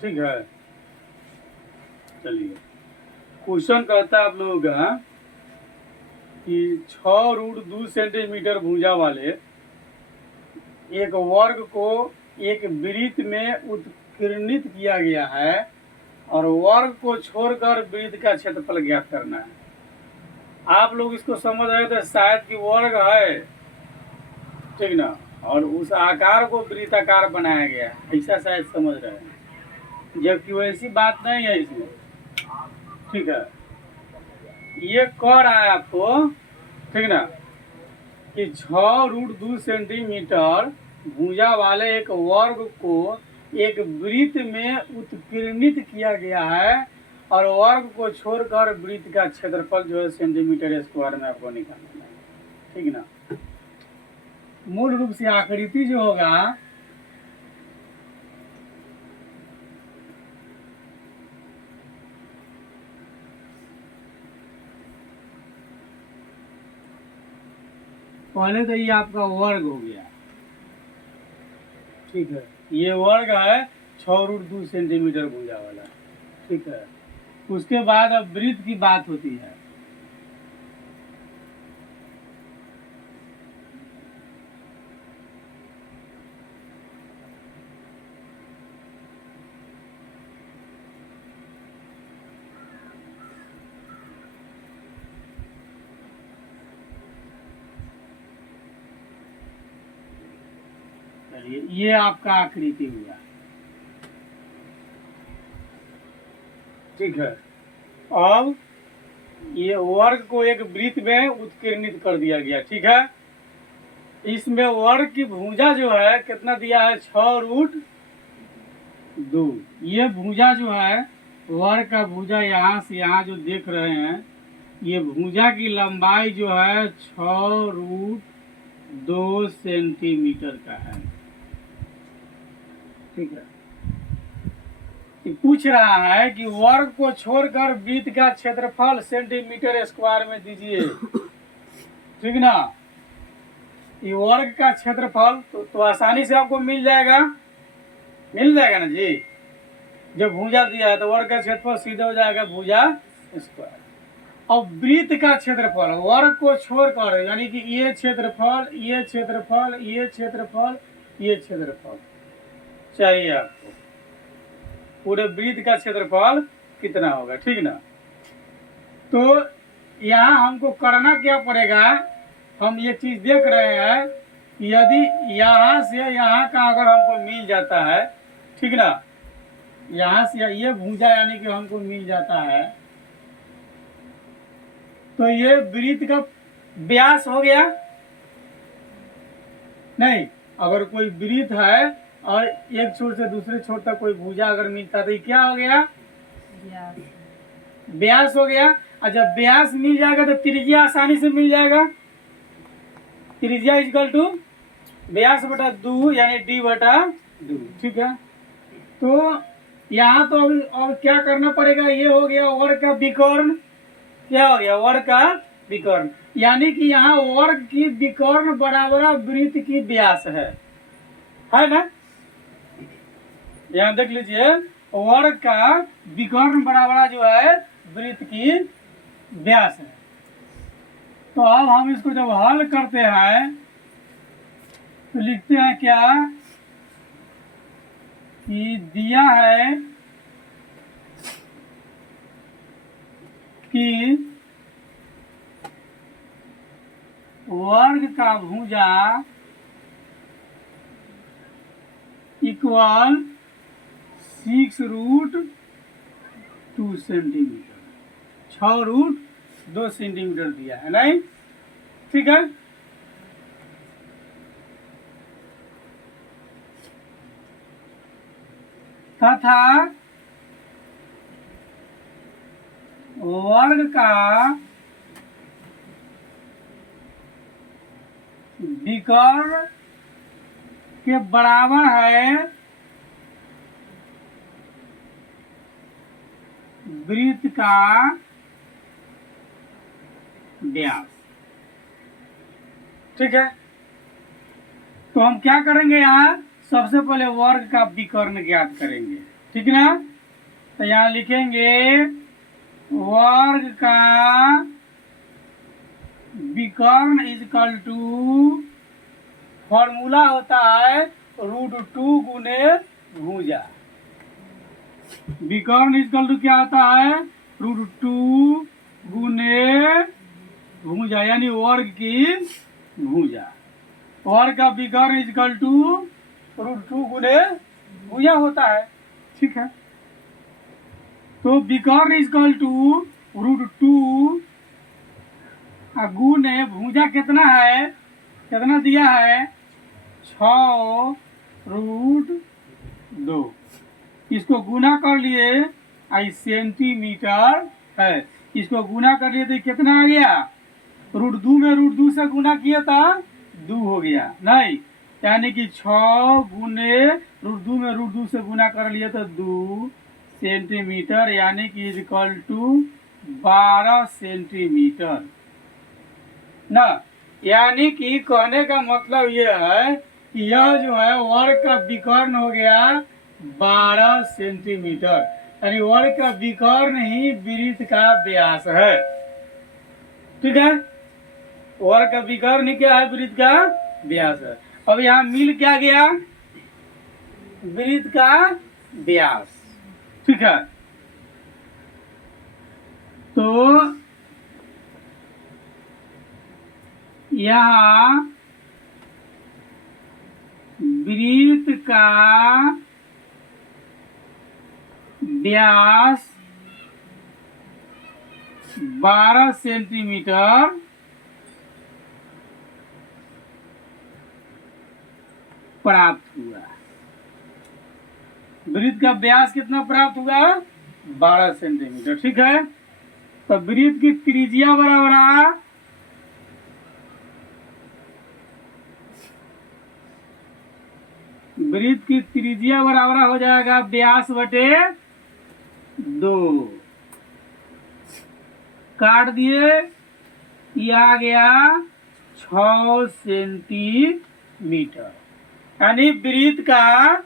ठीक है। चलिए, क्वेश्चन कहता है आप लोगों का कि 6√2 सेंटीमीटर भुजा वाले एक वर्ग को एक वृत्त में उत्कीर्णित किया गया है और वर्ग को छोड़कर वृत्त का क्षेत्रफल ज्ञात करना है। आप लोग इसको समझ रहे थे शायद कि वर्ग है, ठीक ना, और उस आकार को वृत्ताकार बनाया गया है, ऐसा शायद समझ रहे हैं, जबकि वैसी बात नहीं है इसमें। ठीक है, ये कह रहा है आपको, ठीक ना, कि 6√2 सेंटीमीटर भुजा वाले एक वर्ग को एक वृत्त में उत्कीर्णित किया गया है और वर्ग को छोड़कर वृत्त का क्षेत्रफल जो है सेंटीमीटर स्क्वायर में आपको निकालना है। ठीक ना, मूल रूप से आकृति जो होगा पहले तो ये आपका वर्ग हो गया, ठीक है, ये वर्ग है 6√2 सेंटीमीटर भुजा वाला, ठीक है। उसके बाद अब वृत्त की बात होती है। ये आपका आकृति हुआ, ठीक है। अब ये वर्ग को एक वृत्त में उत्कीर्णित कर दिया गया, ठीक है। इसमें वर्ग की भुजा जो है कितना दिया है, 6√2। ये भुजा जो है वर्ग का भुजा यहाँ से यहाँ जो देख रहे हैं, ये भुजा की लंबाई जो है 6√2 सेंटीमीटर का है, ठीक है। पूछ रहा है कि वर्ग को छोड़कर वृत्त का क्षेत्रफल सेंटीमीटर स्क्वायर में दीजिए, ठीक ना। ये वर्ग का क्षेत्रफल तो आसानी से आपको मिल जाएगा ना जी। जब भुजा दिया है तो वर्ग का क्षेत्रफल सीधे हो जाएगा भुजा स्क्वायर। और वृत्त का क्षेत्रफल वर्ग को छोड़कर, यानी कि ये क्षेत्रफल, ये क्षेत्रफल, ये क्षेत्रफल, ये क्षेत्रफल चाहिए आपको, पूरे वृत्त का क्षेत्रफल कितना होगा, ठीक ना। तो यहाँ हमको करना क्या पड़ेगा, हम ये चीज देख रहे हैं, यदि यहाँ से यहाँ का अगर हमको मिल जाता है, ठीक ना, यहाँ से ये भुजा यानी कि हमको मिल जाता है, तो ये वृत्त का व्यास हो गया। नहीं, अगर कोई वृत्त है और एक छोर से दूसरे छोर तक कोई भुजा अगर मिलता तो ये क्या हो गया, व्यास हो गया। और जब व्यास मिल जाएगा तो त्रिज्या आसानी से मिल जाएगा। त्रिज्या इक्वल टू व्यास बटा 2 यानी d बटा 2, ठीक है। तो यहाँ तो अब क्या करना पड़ेगा, ये हो गया वर्ग का विकर्ण, क्या हो गया, वर्ग का विकर्ण, यानी कि यहाँ वर्ग की विकर्ण बराबर वृत्त की व्यास है ना। यहाँ देख लीजिए, वर्ग का विकर्ण बराबर जो है वृत्त की व्यास है। तो अब हम इसको जब हल करते हैं तो लिखते हैं क्या कि दिया है कि वर्ग का भुजा इक्वल 6√2 सेंटीमीटर, 6√2 सेंटीमीटर दिया है, नहीं, ठीक है। तथा वर्ग का विकर्ण के बराबर है वृत्त का व्यास, ठीक है। तो हम क्या करेंगे, यहाँ सबसे पहले वर्ग का विकर्ण ज्ञात करेंगे, ठीक ना। तो यहाँ लिखेंगे वर्ग का विकर्ण इजकल टू, फॉर्मूला होता है √2 गुने भुजा। विकर्ण इजकल टू क्या होता है, √2 गुने भुजा, यानी वर्ग की भुजा। वर्ग का विकर्ण इजकल टू √2 गुने भुजा होता है। ठीक है, तो विकर्ण इजकल टू √2 गुने भुजा कितना है, कितना दिया है 6√2। इसको गुना कर लिए, आई सेंटीमीटर है, इसको गुना कर लिए तो कितना आ गया, √2 में √2 से गुना किया था 2 हो गया, नहीं, यानी कि 6 गुने √2 में √2 से गुना कर लिए तो 2 सेंटीमीटर, यानी कि इक्वल टू 12 सेंटीमीटर ना। यानी कि कहने का मतलब ये है कि यह जो है वर्ग का विकर्ण हो गया 12 सेंटीमीटर, यानी वर्ग का विकर्ण ही वृत्त का व्यास है। ठीक है, वर्ग का विकर्ण ही क्या है, वृत्त का व्यास है। अब यहाँ मिल क्या गया, वृत्त का व्यास। ठीक है, तो यहाँ वृत्त का व्यास 12 सेंटीमीटर प्राप्त हुआ। वृत्त का व्यास कितना प्राप्त हुआ, 12 सेंटीमीटर। ठीक है, तो वृत्त की त्रिज्या बराबर, वृत्त की त्रिज्या बराबर हो जाएगा व्यास बटे 2, काट दिए, ये आ गया 6 सेंटीमीटर, यानी वृत्त का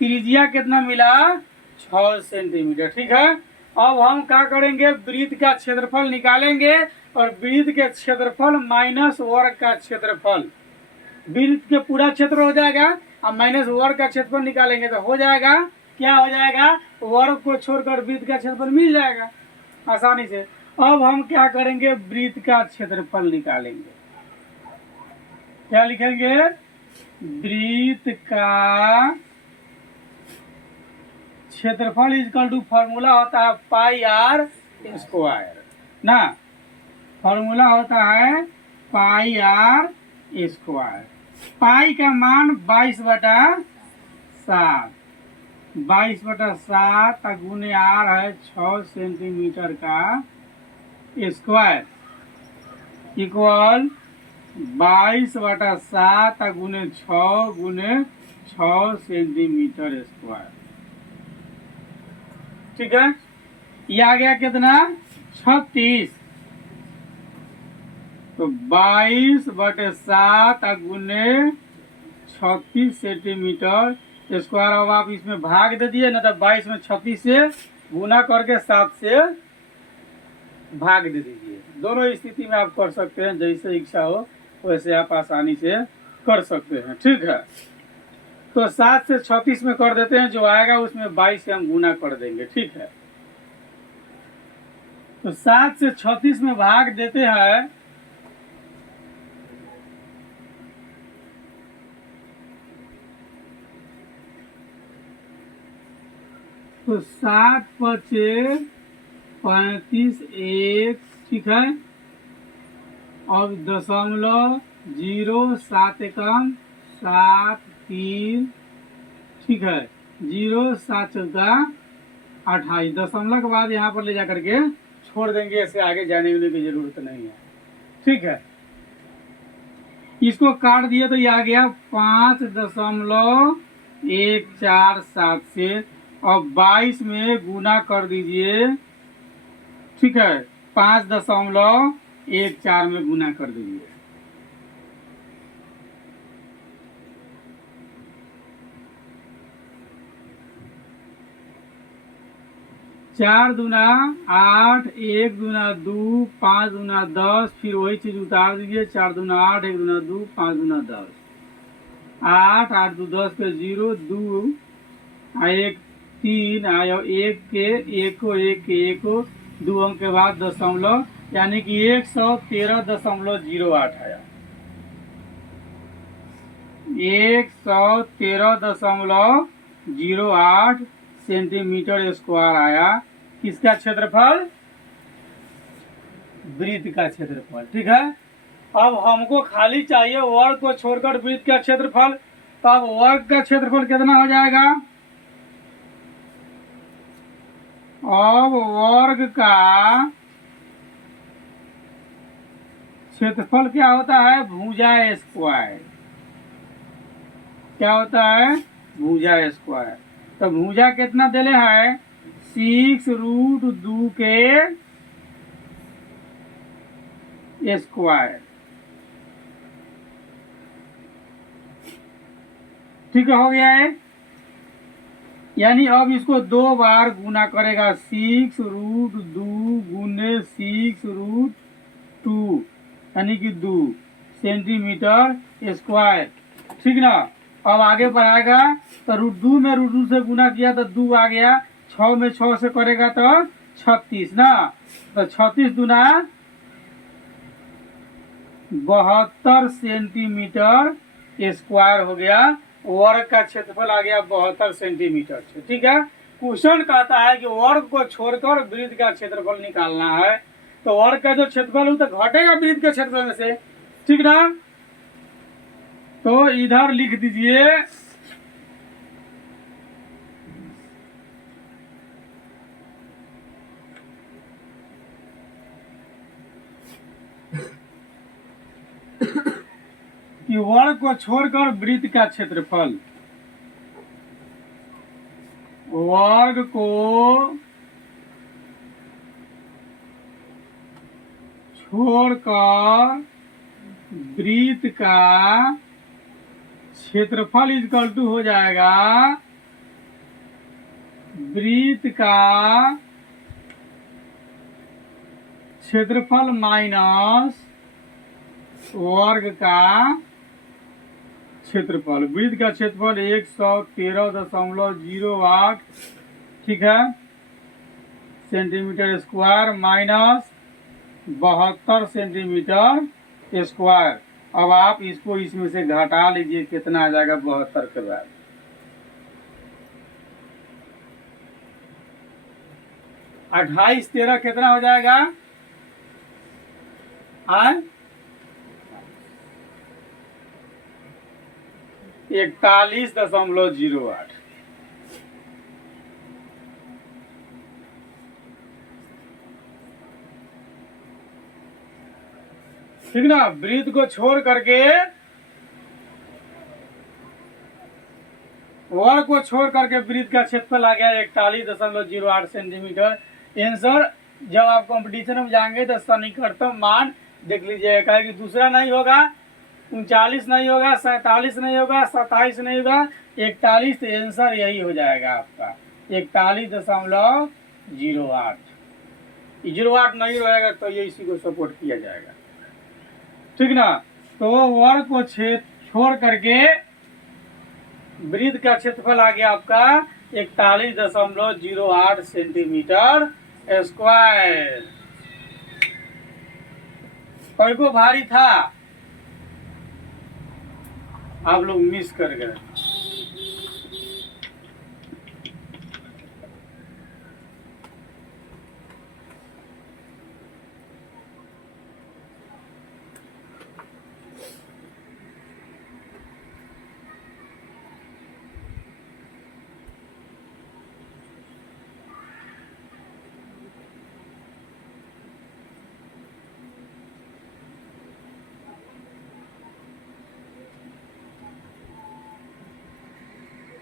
त्रिज्या कितना मिला, 6 सेंटीमीटर। ठीक है, अब हम क्या करेंगे, वृत्त का क्षेत्रफल निकालेंगे, और वृत्त के क्षेत्रफल माइनस वर्ग का क्षेत्रफल, वृत्त के पूरा क्षेत्र हो जाएगा, अब माइनस वर्ग का क्षेत्रफल निकालेंगे तो हो जाएगा, क्या हो जाएगा, वर्ग को छोड़कर वृत्त का क्षेत्रफल मिल जाएगा आसानी से। अब हम क्या करेंगे, वृत्त का क्षेत्रफल निकालेंगे, क्या लिखेंगे, वृत्त का क्षेत्रफल इक्वल टू, फॉर्मूला होता है πr² ना, फॉर्मूला होता है πr²। पाई का मान 22/7, 22/7 गुने r है 6 सेंटीमीटर का स्क्वायर, इक्वल 22/7 गुने 6 सेंटीमीटर स्क्वायर। ठीक है, ये आ गया कितना, 36, तो 22/7 गुने 36 सेंटीमीटर स्क्वायर। अब आप इसमें भाग दे दिए ना, तो 22 में 36 से गुना करके 7 से भाग दे दीजिए। दोनों स्थिति में आप कर सकते हैं, जैसे इच्छा हो वैसे आप आसानी से कर सकते हैं। ठीक है, तो 7 से 36 में कर देते हैं, जो आएगा उसमें 22 से हम गुना कर देंगे। ठीक है, तो 7 से 36 में भाग देते हैं, तो 7 × 35 1। ठीक है, अब 0.07 एकम 7 3। ठीक है, 0 7 14 28, दशमलव के बाद यहाँ पर ले जा करके छोड़ देंगे, ऐसे आगे जाने की जरूरत नहीं है। ठीक है, इसको काट दिए तो ये आ गया 5.147 से, अब 22 में गुना कर दीजिए। ठीक है, 5.14 में गुना कर दीजिए। 4 दूना 8, 1 दूना 2, 5 दूना 10, फिर वही चीज उतार दीजिए। 4 दूना 8, 1 दूना 2, 5 दूना 10, 8, 8 दो 10 के 0, 2 आ 1 3 आयो 1 के 1 को 1 के 1 को 2 अंक के बाद दशमलव, यानी कि 113.08 आया। 113.08 सेंटीमीटर स्क्वायर आया। किसका क्षेत्रफल? वृत्त का क्षेत्रफल। ठीक है, अब हमको खाली चाहिए वर्ग को छोड़कर वृत्त का क्षेत्रफल। तो अब वर्ग का क्षेत्रफल कितना हो जाएगा? अब वर्ग का क्षेत्रफल क्या होता है? भुजा स्क्वायर। क्या होता है? भुजा स्क्वायर। तो भुजा कितना देले है? 6√2 के स्क्वायर। ठीक हो गया है। यानी अब इसको 2 बार गुना करेगा। 6√2 गुने 6√2 यानी कि 2 सेंटीमीटर स्क्वायर। ठीक ना। अब आगे बढ़ाएगा तो √2 में √2 से गुना किया तो 2 आ गया। 6 में 6 से करेगा तो 36 ना। तो 36 दूना 72 सेंटीमीटर स्क्वायर हो गया। वर्ग का क्षेत्रफल आ गया 72 सेंटीमीटर से। ठीक है, क्वेश्चन कहता है कि वर्ग को छोड़कर वृत्त का क्षेत्रफल निकालना है। तो वर्ग का जो क्षेत्रफल है तो घटेगा वृत्त के क्षेत्रफल में से। ठीक ना। तो इधर लिख दीजिए कि वर्ग को छोड़कर वृत्त का क्षेत्रफल, वर्ग को छोड़कर वृत्त का क्षेत्रफल इक्वल टू हो जाएगा वृत्त का क्षेत्रफल माइनस वर्ग का क्षेत्रफल। वृत्त का क्षेत्रफल 113.08 ठीक है centimetre square minus 72 centimetre square. अब आप इसको इसमें से घटा लीजिए, कितना आ जाएगा 72 के बाद? 28 13 कितना हो जाएगा? 41.08। ठीक ना। वृत्त को छोड़ करके वर्ग को छोड़ करके वृत्त का क्षेत्रफल आ गया 41.08 सेंटीमीटर। आंसर जब आप कंपटीशन में जाएंगे तो सन्निकटतम मान देख लीजिएगा कि दूसरा नहीं होगा, 39 नहीं होगा, 47 नहीं होगा, 27 नहीं होगा, 41। तो आंसर यही हो जाएगा आपका 41.08। 08 नहीं रहेगा तो ये इसी को सपोर्ट किया जाएगा। ठीक ना। तो वर्ग को छोड़ करके वृत्त का क्षेत्रफल आ गया आपका 41.08 सेंटीमीटर स्क्वायर। कोई को भारी था, आप लोग मिस कर गए।